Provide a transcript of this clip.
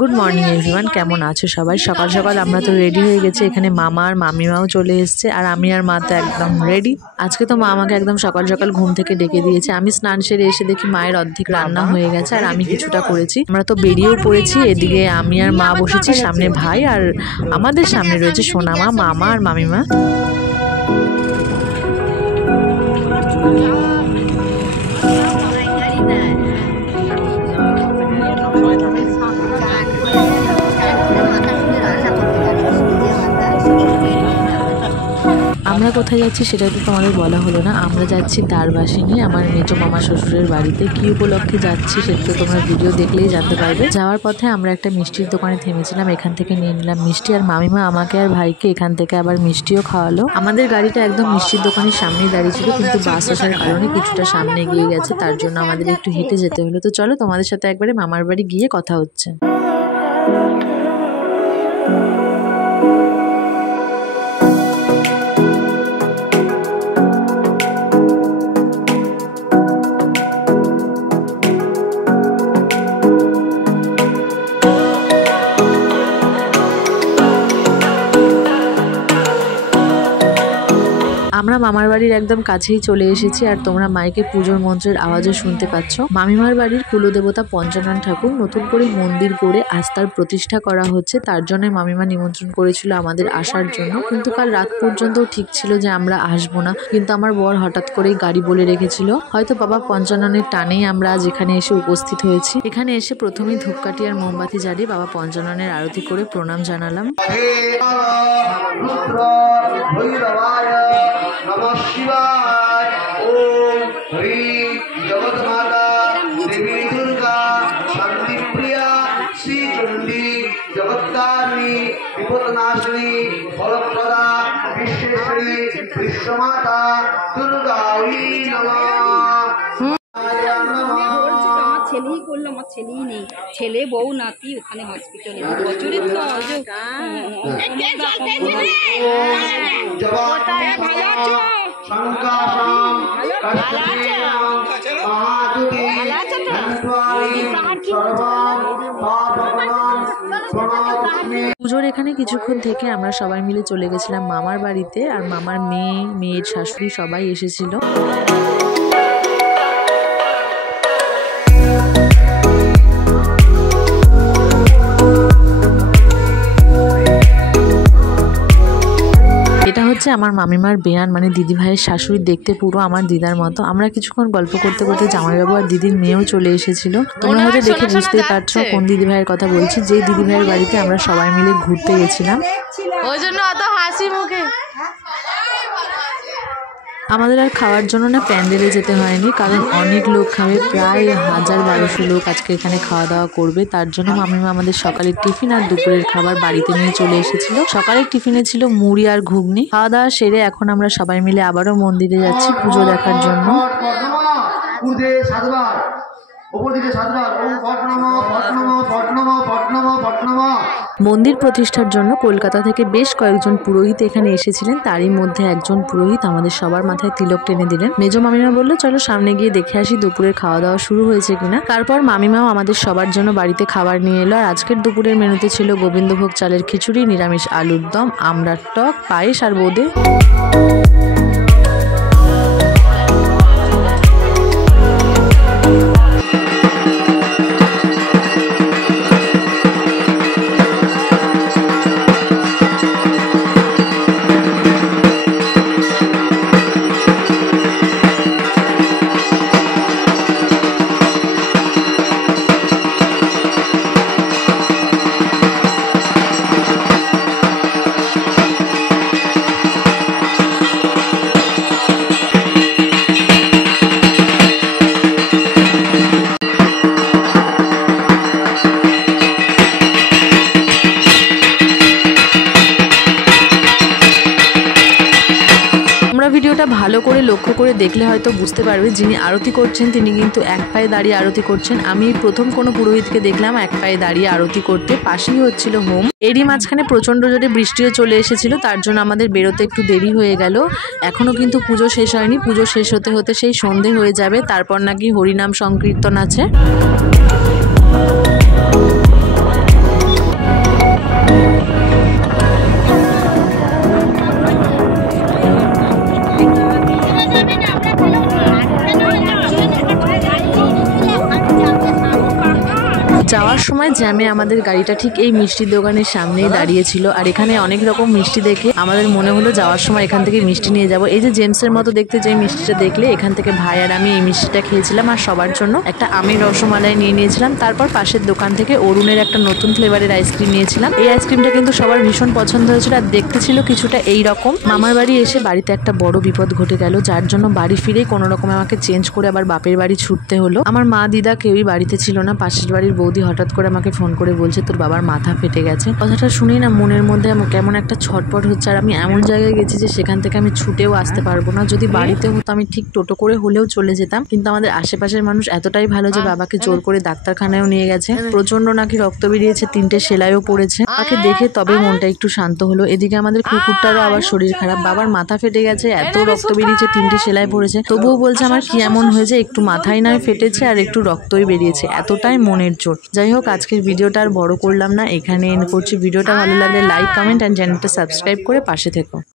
Good morning everyone, কেমন আছো সবাই? সকাল সকাল আমরা তো রেডি হয়ে গেছি। এখানে মামা আর মামিমাও চলে এসছে আর আমি আর মা তো একদম রেডি। আজকে তো মা আমাকে একদম সকাল সকাল ঘুম থেকে ডেকে দিয়েছে। আমি স্নান সেরে এসে দেখি মায়ের অর্ধেক রান্না হয়ে গেছে আর আমি কিছুটা করেছি। আমরা তো বেরিয়েও পড়েছি। এদিকে আমি আর মা বসেছি, সামনে ভাই আর আমাদের সামনে রয়েছে সোনামা, মামা আর মামিমা। আমরা কোথায় যাচ্ছি সেটা তো তোমাদের বলা হলো না। আমরা যাচ্ছি দ্বারবাসিনী, আমার মেজো মামা শ্বশুরের বাড়িতে। কি উপলক্ষে যাচ্ছি সেটা তো তোমরা ভিডিও দেখলেই জানতে পারবে। যাওয়ার পথে আমরা একটা মিষ্টির দোকানে থেমেছিলাম, এখান থেকে নিয়ে নিলাম মিষ্টি। আর মামিমা আমাকে আর ভাইকে এখান থেকে আবার মিষ্টিও খাওয়ালো। আমাদের গাড়িটা একদম মিষ্টির দোকানের সামনেই দাঁড়িয়ে ছিল, কিন্তু বাস আসার কারণে কিছুটা সামনে গিয়ে গেছে, তার জন্য আমাদের একটু হেঁটে যেতে হলো। তো চলো তোমাদের সাথে একবারে মামার বাড়ি গিয়ে কথা হচ্ছে। আমরা মামার বাড়ির একদম কাছেই চলে এসেছি আর তোমরা মাইকে পুজোর মন্ত্রের আওয়াজও শুনতে পাচ্ছ। মামিমার বাড়ির কুলদেবতা পঞ্চানন ঠাকুর নতুন করে মন্দির করে আজ তার প্রতিষ্ঠা করা হচ্ছে, তার জন্য মামিমা নিমন্ত্রণ করেছিল আমাদের আসার জন্য। কিন্তু কাল রাত পর্যন্ত ঠিক ছিল যে আমরা আসবো না, কিন্তু আমার বর হঠাৎ করেই গাড়ি বলে রেখেছিল। হয়তো বাবা পঞ্চাননের টানেই আমরা আজ এখানে এসে উপস্থিত হয়েছি। এখানে এসে প্রথমেই ধূপকাঠি আর মোমবাতি জ্বালিয়ে বাবা পঞ্চাননের আরতি করে প্রণাম জানালাম। नमः शिवाय। ओम ह्रीं जगन्माता देवी दुर्गा शांति प्रिया श्री चंडी जगत्तारिणी विपदनाशिनी फलप्रदा विश्वेश्वरी विश्वमाता दुर्गाई नमः। ছেলেই করলো, আমার ছেলেই নেই, ছেলে বউ নাতি ওখানে হসপিটালে বছরের তো পুজোর এখানে কিছুক্ষণ থেকে আমরা সবাই মিলে চলে গেছিলাম মামার বাড়িতে। আর মামার মেয়ের শাশুড়ি সবাই এসেছিল। এটা হচ্ছে আমার মামিমার বেয়ান, মানে দিদি ভাইয়ের শাশুড়ি, দেখতে পুরো আমার দিদার মতো। আমরা কিছুক্ষণ গল্প করতে করতে জামাইবাবু আর দিদির মেয়েও চলে এসেছিল। তোমরা হয়তো দেখে বুঝতেই পারছো কোন দিদি ভাইয়ের কথা বলছি, যে দিদি ভাইয়ের বাড়িতে আমরা সবাই মিলে ঘুরতে গেছিলাম। ওই জন্য অত হাসি মুখে। আমাদের আর খাওয়ার জন্য না প্যান্ডেলে যেতে হয়নি, কারণ অনেক লোক খাবে, প্রায় 1000-1200 লোক আজকে এখানে খাওয়া দাওয়া করবে। তার জন্য মামিমা আমাদের সকালের টিফিন আর দুপুরের খাবার বাড়িতে নিয়ে চলে এসেছিল। সকালের টিফিনে ছিল মুড়ি আর ঘুগনি। খাওয়া দাওয়া সেরে এখন আমরা সবাই মিলে আবারও মন্দিরে যাচ্ছি পুজো দেখার জন্য। মন্দির প্রতিষ্ঠার জন্য কলকাতা থেকে বেশ কয়েকজন পুরোহিত এখানে এসেছিলেন, তারই মধ্যে একজন পুরোহিত আমাদের সবার মাথায় তিলক টেনে দিলেন। মেজো মামিমা বললো চলো সামনে গিয়ে দেখে আসি দুপুরের খাওয়া দাওয়া শুরু হয়েছে কিনা। তারপর মামিমাও আমাদের সবার জন্য বাড়িতে খাবার নিয়ে এলো। আর আজকের দুপুরের মেনুতে ছিল গোবিন্দভোগ চালের খিচুড়ি, নিরামিষ আলুর দম, আমড়ার টক, পায়েস আর বোঁদে। ভিডিওটা ভালো করে লক্ষ্য করে দেখলে হয়তো বুঝতে পারবে যিনি আরতি করছেন তিনি কিন্তু এক পায়ে দাঁড়িয়ে আরতি করছেন। আমি প্রথম কোনো পুরোহিতকে দেখলাম এক পায়ে দাঁড়িয়ে আরতি করতে, পাশেই হচ্ছিল হোম। এরই মাঝখানে প্রচণ্ড জোরে বৃষ্টিও চলে এসেছিল, তার জন্য আমাদের বেরোতে একটু দেরি হয়ে গেল। এখনও কিন্তু পুজো শেষ হয়নি, পুজো শেষ হতে হতে সেই সন্ধে হয়ে যাবে। তারপর নাকি হরিনাম সংকীর্তন আছে। সময় জ্যামে আমাদের গাড়িটা ঠিক এই মিষ্টির দোকানের সামনেই দাঁড়িয়েছিল, আর এখানে অনেক রকম মিষ্টি দেখে আমাদের মনে হলো যাওয়ার সময় এখান থেকে মিষ্টি নিয়ে যাব। এই যে জেমসের মতো দেখতে যে মিষ্টিটা দেখলে, এখান থেকে ভাই আর আমি এই মিষ্টিটা খেয়েছিলাম, আর সবার জন্য একটা আমের রসমালাই নিয়ে নিয়েছিলাম। তারপর পাশের দোকান থেকে অরুণের একটা নতুন ফ্লেভারের আইসক্রিম নিয়েছিলাম। এই আইসক্রিমটা কিন্তু সবার ভীষণ পছন্দ হয়েছিল, আর দেখতে ছিল কিছুটা এইরকম। মামার বাড়ি এসে বাড়িতে একটা বড় বিপদ ঘটে গেল, যার জন্য বাড়ি ফিরেই কোনো রকমে আমাকে চেঞ্জ করে আবার বাপের বাড়ি ছুটতে হলো। আমার মা দিদা কেউই বাড়িতে ছিল না। পাশের বাড়ির বৌদি হঠাৎ করে আমাকে ফোন করে বলছে তোর বাবার মাথা ফেটে গেছে। কথাটা শুনেই না মনের মধ্যে কেমন একটা ছটপট হচ্ছে, আর আমি এমন জায়গায় গেছি যে সেখান থেকে আমি ছুটেও আসতে পারবো না। যদি বাড়িতে হতো আমি ঠিক টোটো করে হলেও চলে যেতাম, কিন্তু আমাদের আশেপাশের মানুষ এতটাই ভালো যে বাবাকে জোর করে ডাক্তারখানায়ও নিয়ে গেছে। প্রচন্ড নাকি রক্ত বেরিয়েছে, 3টে সেলাইও পড়েছে। তাকে দেখে তবে মনটা একটু শান্ত হলো। এদিকে আমাদের কুকুরটারও আবার শরীর খারাপ, বাবার মাথা ফেটে গেছে, এত রক্ত বেরিয়েছে, 3টে সেলাই পড়েছে, তবুও বলছে আমার কি এমন হয়েছে, একটু মাথায় নয় ফেটেছে আর একটু রক্তই বেরিয়েছে, এতটাই মনের জোর। যাই হোক, আজকের ভিডিওটা আর বড় করলাম না, এখানে এন্ড করছি। ভিডিওটা ভালো লাগলে লাইক, কমেন্ট অ্যান্ড চ্যানেলটা সাবস্ক্রাইব করে পাশে থেকো।